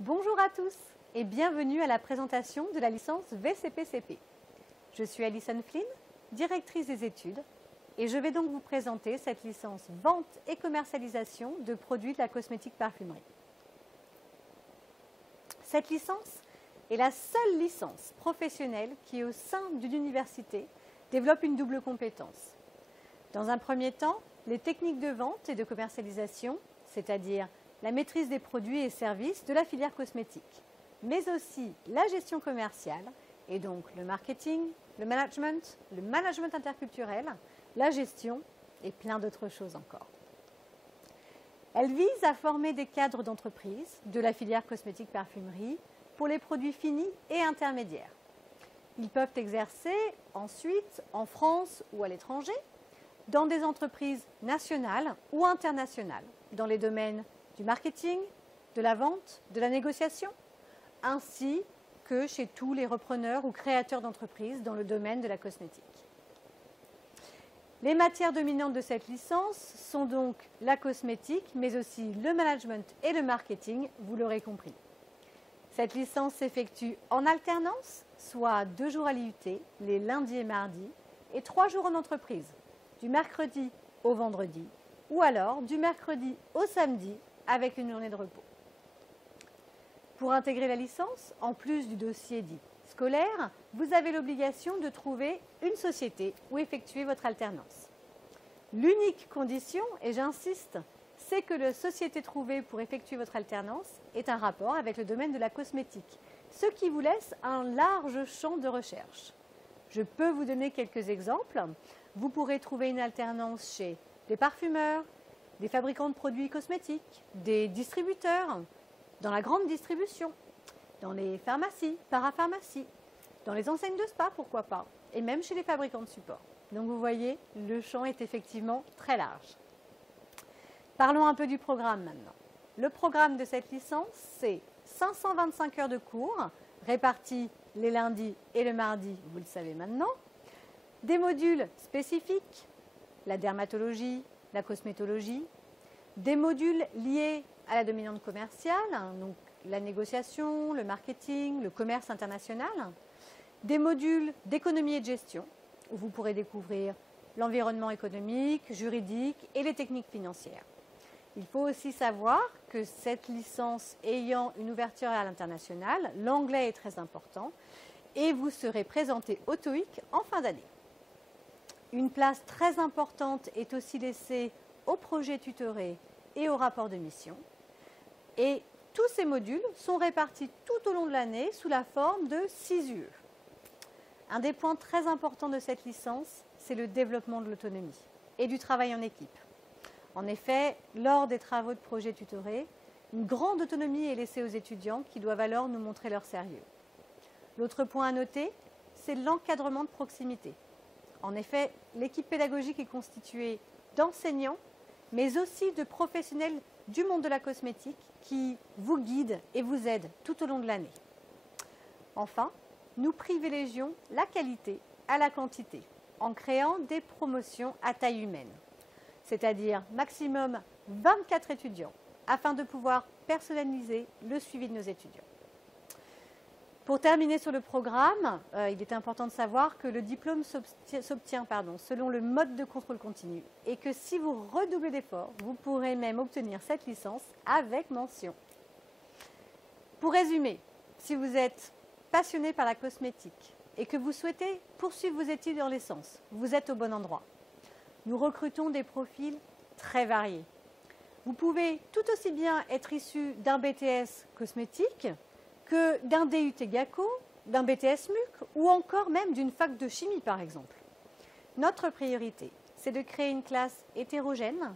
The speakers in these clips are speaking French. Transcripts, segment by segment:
Bonjour à tous et bienvenue à la présentation de la licence VCP-CP. Je suis Alison Flynn, directrice des études, et je vais donc vous présenter cette licence Vente et commercialisation de produits de la cosmétique parfumerie. Cette licence est la seule licence professionnelle qui, au sein d'une université, développe une double compétence. Dans un premier temps, les techniques de vente et de commercialisation, c'est-à-dire la maîtrise des produits et services de la filière cosmétique, mais aussi la gestion commerciale, et donc le marketing, le management interculturel, la gestion et plein d'autres choses encore. Elle vise à former des cadres d'entreprise de la filière cosmétique-parfumerie pour les produits finis et intermédiaires. Ils peuvent exercer ensuite en France ou à l'étranger, dans des entreprises nationales ou internationales, dans les domaines du marketing, de la vente, de la négociation, ainsi que chez tous les repreneurs ou créateurs d'entreprises dans le domaine de la cosmétique. Les matières dominantes de cette licence sont donc la cosmétique, mais aussi le management et le marketing, vous l'aurez compris. Cette licence s'effectue en alternance, soit 2 jours à l'IUT, les lundis et mardis, et 3 jours en entreprise, du mercredi au vendredi, ou alors du mercredi au samedi, avec une journée de repos. Pour intégrer la licence, en plus du dossier dit scolaire, vous avez l'obligation de trouver une société où effectuer votre alternance. L'unique condition, et j'insiste, c'est que la société trouvée pour effectuer votre alternance ait un rapport avec le domaine de la cosmétique, ce qui vous laisse un large champ de recherche. Je peux vous donner quelques exemples. Vous pourrez trouver une alternance chez des parfumeurs, des fabricants de produits cosmétiques, des distributeurs, dans la grande distribution, dans les pharmacies, parapharmacies, dans les enseignes de spa, pourquoi pas, et même chez les fabricants de supports. Donc vous voyez, le champ est effectivement très large. Parlons un peu du programme maintenant. Le programme de cette licence, c'est 525 heures de cours, répartis les lundis et le mardi, vous le savez maintenant, des modules spécifiques, la dermatologie, la cosmétologie, des modules liés à la dominante commerciale, donc la négociation, le marketing, le commerce international, des modules d'économie et de gestion, où vous pourrez découvrir l'environnement économique, juridique et les techniques financières. Il faut aussi savoir que cette licence ayant une ouverture à l'international, l'anglais est très important et vous serez présenté au TOEIC en fin d'année. Une place très importante est aussi laissée au projet tutoré et au rapport de mission. Et tous ces modules sont répartis tout au long de l'année sous la forme de 6 UE. Un des points très importants de cette licence, c'est le développement de l'autonomie et du travail en équipe. En effet, lors des travaux de projet tutoré, une grande autonomie est laissée aux étudiants qui doivent alors nous montrer leur sérieux. L'autre point à noter, c'est l'encadrement de proximité. En effet, l'équipe pédagogique est constituée d'enseignants, mais aussi de professionnels du monde de la cosmétique qui vous guident et vous aident tout au long de l'année. Enfin, nous privilégions la qualité à la quantité en créant des promotions à taille humaine, c'est-à-dire maximum 24 étudiants, afin de pouvoir personnaliser le suivi de nos étudiants. Pour terminer sur le programme, il est important de savoir que le diplôme s'obtient selon le mode de contrôle continu et que si vous redoublez d'efforts, vous pourrez même obtenir cette licence avec mention. Pour résumer, si vous êtes passionné par la cosmétique et que vous souhaitez poursuivre vos études en licence, vous êtes au bon endroit. Nous recrutons des profils très variés. Vous pouvez tout aussi bien être issu d'un BTS cosmétique que d'un DUT GACO, d'un BTS MUC ou encore même d'une fac de chimie par exemple. Notre priorité, c'est de créer une classe hétérogène,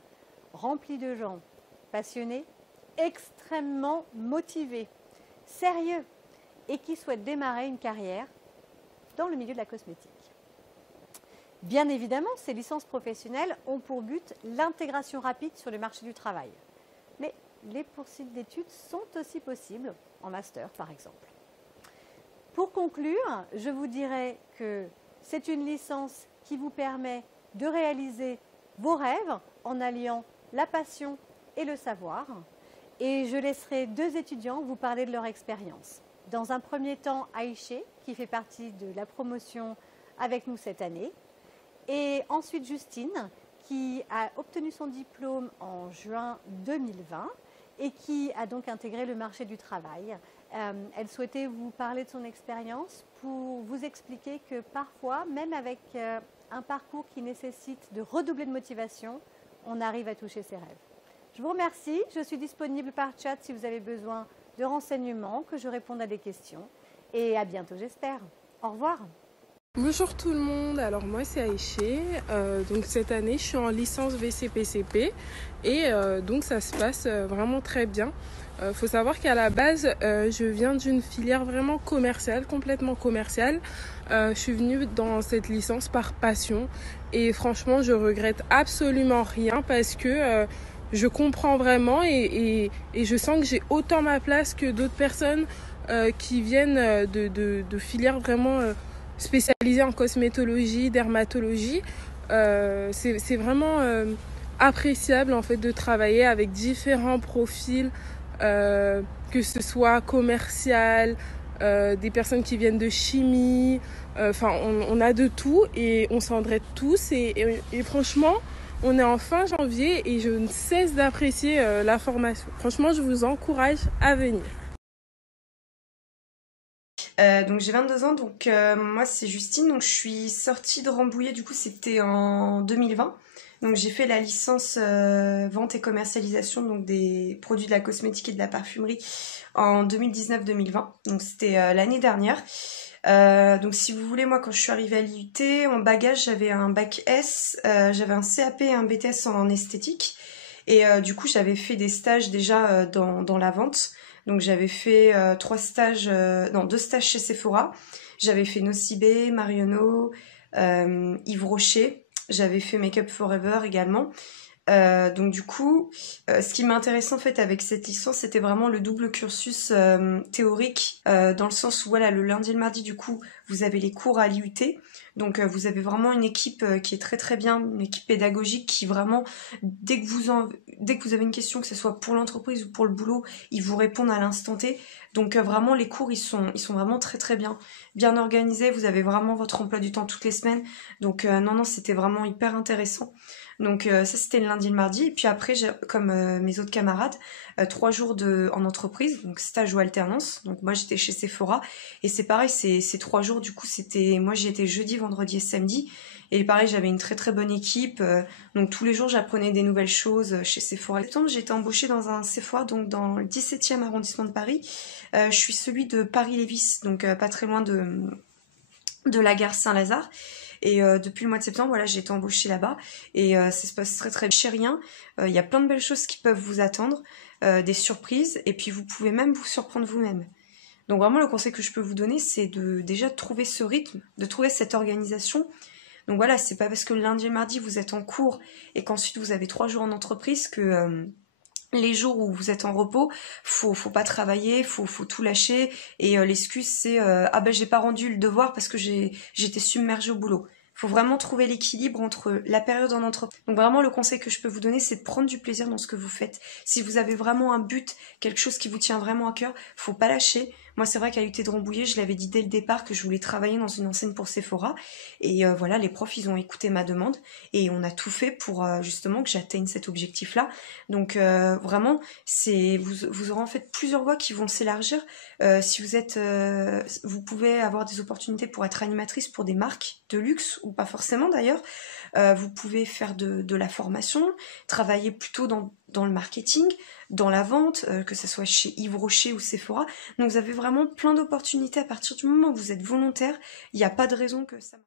remplie de gens passionnés, extrêmement motivés, sérieux et qui souhaitent démarrer une carrière dans le milieu de la cosmétique. Bien évidemment, ces licences professionnelles ont pour but l'intégration rapide sur le marché du travail. Mais les poursuites d'études sont aussi possibles en master par exemple. Pour conclure, je vous dirais que c'est une licence qui vous permet de réaliser vos rêves en alliant la passion et le savoir et je laisserai 2 étudiants vous parler de leur expérience. Dans un premier temps, Aïché, qui fait partie de la promotion avec nous cette année, et ensuite Justine, qui a obtenu son diplôme en juin 2020 et qui a donc intégré le marché du travail. Elle souhaitait vous parler de son expérience pour vous expliquer que parfois, même avec un parcours qui nécessite de redoubler de motivation, on arrive à toucher ses rêves. Je vous remercie, je suis disponible par chat si vous avez besoin de renseignements, que je réponde à des questions. Et à bientôt, j'espère. Au revoir. Bonjour tout le monde, alors moi c'est Aïché, donc cette année je suis en licence VCPCP et donc ça se passe vraiment très bien. Faut savoir qu'à la base je viens d'une filière vraiment commerciale, complètement commerciale. Je suis venue dans cette licence par passion et franchement je regrette absolument rien parce que je comprends vraiment et je sens que j'ai autant ma place que d'autres personnes qui viennent de filières vraiment spécialisée en cosmétologie, dermatologie. C'est vraiment appréciable en fait de travailler avec différents profils, que ce soit commercial, des personnes qui viennent de chimie, enfin on a de tout et on s'entraide tous et franchement on est en fin janvier et je ne cesse d'apprécier la formation. Franchement je vous encourage à venir. Donc j'ai 22 ans, donc moi c'est Justine, donc je suis sortie de Rambouillet, du coup c'était en 2020. Donc j'ai fait la licence vente et commercialisation donc des produits de la cosmétique et de la parfumerie en 2019-2020, donc c'était l'année dernière. Donc si vous voulez, moi quand je suis arrivée à l'IUT, en bagage j'avais un bac S, j'avais un CAP et un BTS en esthétique. Et du coup j'avais fait des stages déjà dans la vente. Donc j'avais fait 2 stages chez Sephora. J'avais fait Nocibé, Marionneau, Yves Rocher. J'avais fait Make Up Forever également. Donc du coup, ce qui m'intéressait en fait avec cette licence, c'était vraiment le double cursus théorique, dans le sens où voilà, le lundi et le mardi, du coup, vous avez les cours à l'IUT. Donc vous avez vraiment une équipe qui est très très bien, une équipe pédagogique qui vraiment, dès que vous avez une question, que ce soit pour l'entreprise ou pour le boulot, ils vous répondent à l'instant T. Donc vraiment les cours ils sont vraiment très très bien organisés. Vous avez vraiment votre emploi du temps toutes les semaines. Donc non c'était vraiment hyper intéressant. Donc ça c'était le lundi et le mardi. Et puis après comme mes autres camarades, 3 jours en entreprise, donc stage ou alternance. Donc moi j'étais chez Sephora et c'est pareil, ces 3 jours du coup moi j'y étais jeudi, vendredi et samedi. Et pareil j'avais une très très bonne équipe. Donc tous les jours j'apprenais des nouvelles choses chez Sephora. En septembre j'ai été embauchée dans un Sephora donc dans le 17e arrondissement de Paris. Je suis celui de Paris-Lévis, donc pas très loin de la gare Saint-Lazare. Et depuis le mois de septembre, voilà, j'ai été embauchée là-bas et ça se passe très très bien. Chez Rien, il y a plein de belles choses qui peuvent vous attendre, des surprises, et puis vous pouvez même vous surprendre vous-même. Donc vraiment, le conseil que je peux vous donner, c'est déjà de trouver ce rythme, de trouver cette organisation. Donc voilà, c'est pas parce que le lundi et le mardi, vous êtes en cours et qu'ensuite vous avez 3 jours en entreprise que les jours où vous êtes en repos, faut pas travailler, faut tout lâcher et l'excuse c'est ah ben j'ai pas rendu le devoir parce que j'étais submergée au boulot. Faut vraiment trouver l'équilibre entre la période en entreprise. Donc vraiment le conseil que je peux vous donner c'est de prendre du plaisir dans ce que vous faites. Si vous avez vraiment un but, quelque chose qui vous tient vraiment à cœur, faut pas lâcher. Moi c'est vrai qu'à l'UT de Rambouillet, je l'avais dit dès le départ que je voulais travailler dans une enseigne pour Sephora et voilà, les profs ils ont écouté ma demande et on a tout fait pour justement que j'atteigne cet objectif là. Donc vraiment vous aurez en fait plusieurs voies qui vont s'élargir. Si vous pouvez avoir des opportunités pour être animatrice pour des marques de luxe ou pas forcément d'ailleurs. Vous pouvez faire de la formation, travailler plutôt dans le marketing, dans la vente, que ce soit chez Yves Rocher ou Sephora. Donc vous avez vraiment plein d'opportunités à partir du moment où vous êtes volontaire. Il n'y a pas de raison que ça...